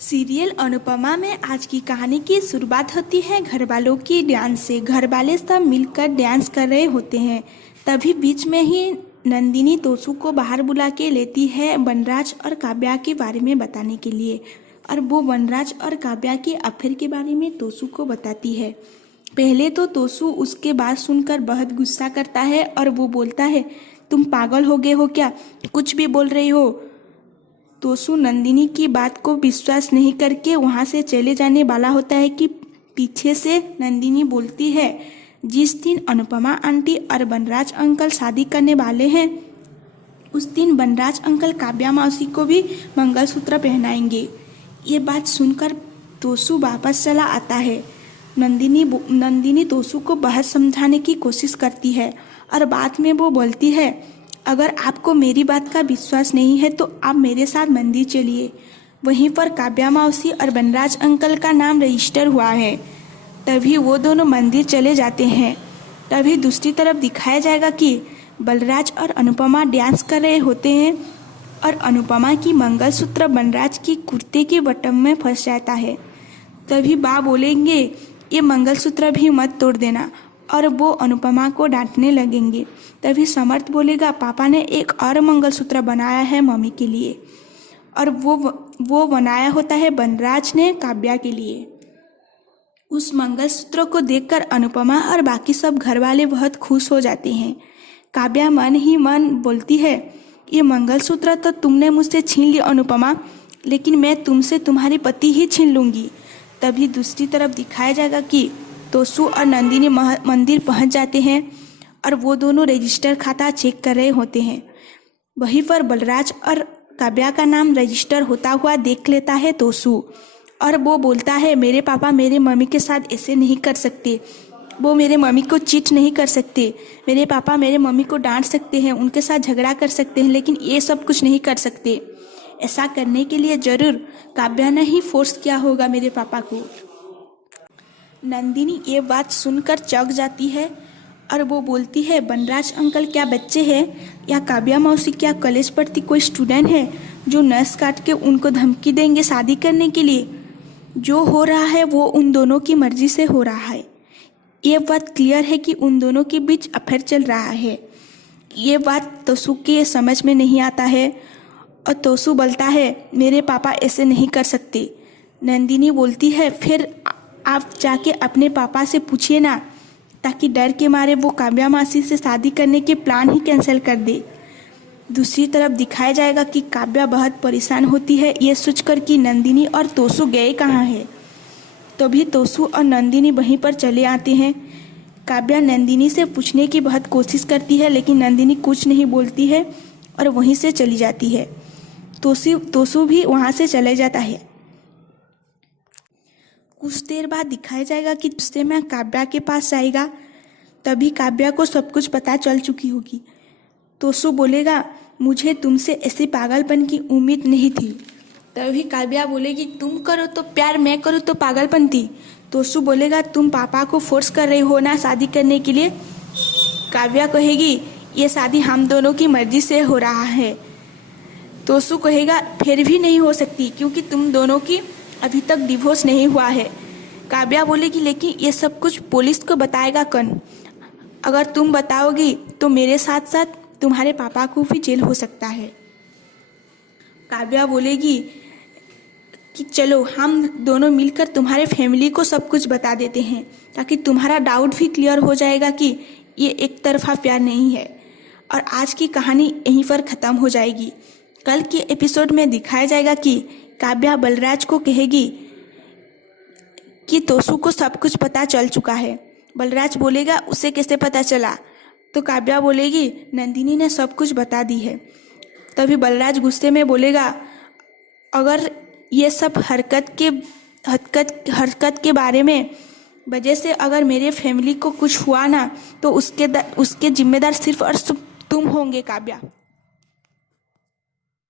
Serial Anupama में आज की कहानी की शुरुआत होती है घर वालों की डांस से। घर वाले सब मिलकर डांस कर रहे होते हैं। तभी बीच में ही नंदिनी तोसू को बाहर बुला के लेती है वनराज और काव्या के बारे में बताने के लिए, और वो वनराज और काव्या के अफेयर के बारे में तोसू को बताती है। पहले तो तोसू उसके बात सुनकर बहुत गुस्सा करता है और वो बोलता है, तुम पागल हो गए हो क्या, कुछ भी बोल रही हो। तोसू नंदिनी की बात को विश्वास नहीं करके वहां से चले जाने वाला होता है कि पीछे से नंदिनी बोलती है, जिस दिन अनुपमा आंटी और वनराज अंकल शादी करने वाले हैं उस दिन वनराज अंकल काव्या मौसी को भी मंगलसूत्र पहनाएंगे। ये बात सुनकर तोसू वापस चला आता है। नंदिनी तोसू को बहुत समझाने की कोशिश करती है और बाद में वो बोलती है, अगर आपको मेरी बात का विश्वास नहीं है तो आप मेरे साथ मंदिर चलिए। वहीं पर काव्या मौसी और वनराज अंकल का नाम रजिस्टर हुआ है। तभी वो दोनों मंदिर चले जाते हैं। तभी दूसरी तरफ दिखाया जाएगा कि बलराज और अनुपमा डांस कर रहे होते हैं और अनुपमा की मंगलसूत्र वनराज की कुर्ते के बटन में फंस जाता है। तभी बा बोलेंगे, ये मंगलसूत्र भी मत तोड़ देना, और वो अनुपमा को डांटने लगेंगे। तभी समर्थ बोलेगा, पापा ने एक और मंगलसूत्र बनाया है मम्मी के लिए, और वो बनाया होता है वनराज ने काव्या के लिए। उस मंगलसूत्र को देखकर अनुपमा और बाकी सब घर वाले बहुत खुश हो जाते हैं। काव्या मन ही मन बोलती है, ये मंगलसूत्र तो तुमने मुझसे छीन लिया अनुपमा, लेकिन मैं तुमसे तुम्हारे पति ही छीन लूँगी। तभी दूसरी तरफ दिखाया जाएगा कि तोसू और नंदिनी मंदिर पहुंच जाते हैं और वो दोनों रजिस्टर खाता चेक कर रहे होते हैं। वहीं पर बलराज और काव्या का नाम रजिस्टर होता हुआ देख लेता है तोसू, और वो बोलता है, मेरे पापा मेरे मम्मी के साथ ऐसे नहीं कर सकते, वो मेरे मम्मी को चीट नहीं कर सकते। मेरे पापा मेरे मम्मी को डांट सकते हैं, उनके साथ झगड़ा कर सकते हैं, लेकिन ये सब कुछ नहीं कर सकते। ऐसा करने के लिए जरूर काव्या ने ही फोर्स किया होगा मेरे पापा को। नंदिनी ये बात सुनकर चौंक जाती है और वो बोलती है, वनराज अंकल क्या बच्चे हैं, या काव्या मौसी क्या कॉलेज पढ़ती कोई स्टूडेंट है जो नस काट के उनको धमकी देंगे शादी करने के लिए। जो हो रहा है वो उन दोनों की मर्जी से हो रहा है। ये बात क्लियर है कि उन दोनों के बीच अफेयर चल रहा है। ये बात तोसू के समझ में नहीं आता है और तोसू बोलता है, मेरे पापा ऐसे नहीं कर सकते। नंदिनी बोलती है, फिर आप जाके अपने पापा से पूछिए ना, ताकि डर के मारे वो काव्या मासी से शादी करने के प्लान ही कैंसिल कर दे। दूसरी तरफ दिखाया जाएगा कि काव्या बहुत परेशान होती है ये सोचकर कि नंदिनी और तोसू गए कहाँ हैं। तभी तोसू और नंदिनी वहीं पर चले आते हैं। काव्या नंदिनी से पूछने की बहुत कोशिश करती है, लेकिन नंदिनी कुछ नहीं बोलती है और वहीं से चली जाती है। तोसू भी वहाँ से चले जाता है। कुछ देर बाद दिखाया जाएगा कि गुस्से में काव्या के पास जाएगा। तभी काव्या को सब कुछ पता चल चुकी होगी। तोसू बोलेगा, मुझे तुमसे ऐसे पागलपन की उम्मीद नहीं थी। तभी काव्या बोलेगी, तुम करो तो प्यार, मैं करूँ तो पागलपन थी। तोसू बोलेगा, तुम पापा को फोर्स कर रही हो ना शादी करने के लिए। काव्या कहेगी, ये शादी हम दोनों की मर्जी से हो रहा है। तोसू कहेगा, फिर भी नहीं हो सकती क्योंकि तुम दोनों की अभी तक डिवोर्स नहीं हुआ है। काव्या बोलेगी, लेकिन ये सब कुछ पुलिस को बताएगा कौन? अगर तुम बताओगी तो मेरे साथ साथ तुम्हारे पापा को भी जेल हो सकता है। काव्या बोलेगी कि चलो हम दोनों मिलकर तुम्हारे फैमिली को सब कुछ बता देते हैं, ताकि तुम्हारा डाउट भी क्लियर हो जाएगा कि ये एक तरफा प्यार नहीं है। और आज की कहानी यहीं पर ख़त्म हो जाएगी। कल के एपिसोड में दिखाया जाएगा कि काव्या बलराज को कहेगी कि तोसू को सब कुछ पता चल चुका है। बलराज बोलेगा, उसे कैसे पता चला? तो काव्या बोलेगी, नंदिनी ने सब कुछ बता दी है। तभी बलराज गुस्से में बोलेगा, अगर ये सब हरकत के बारे में वजह से अगर मेरे फैमिली को कुछ हुआ ना, तो उसके जिम्मेदार सिर्फ और सिर्फ तुम होंगे काव्या।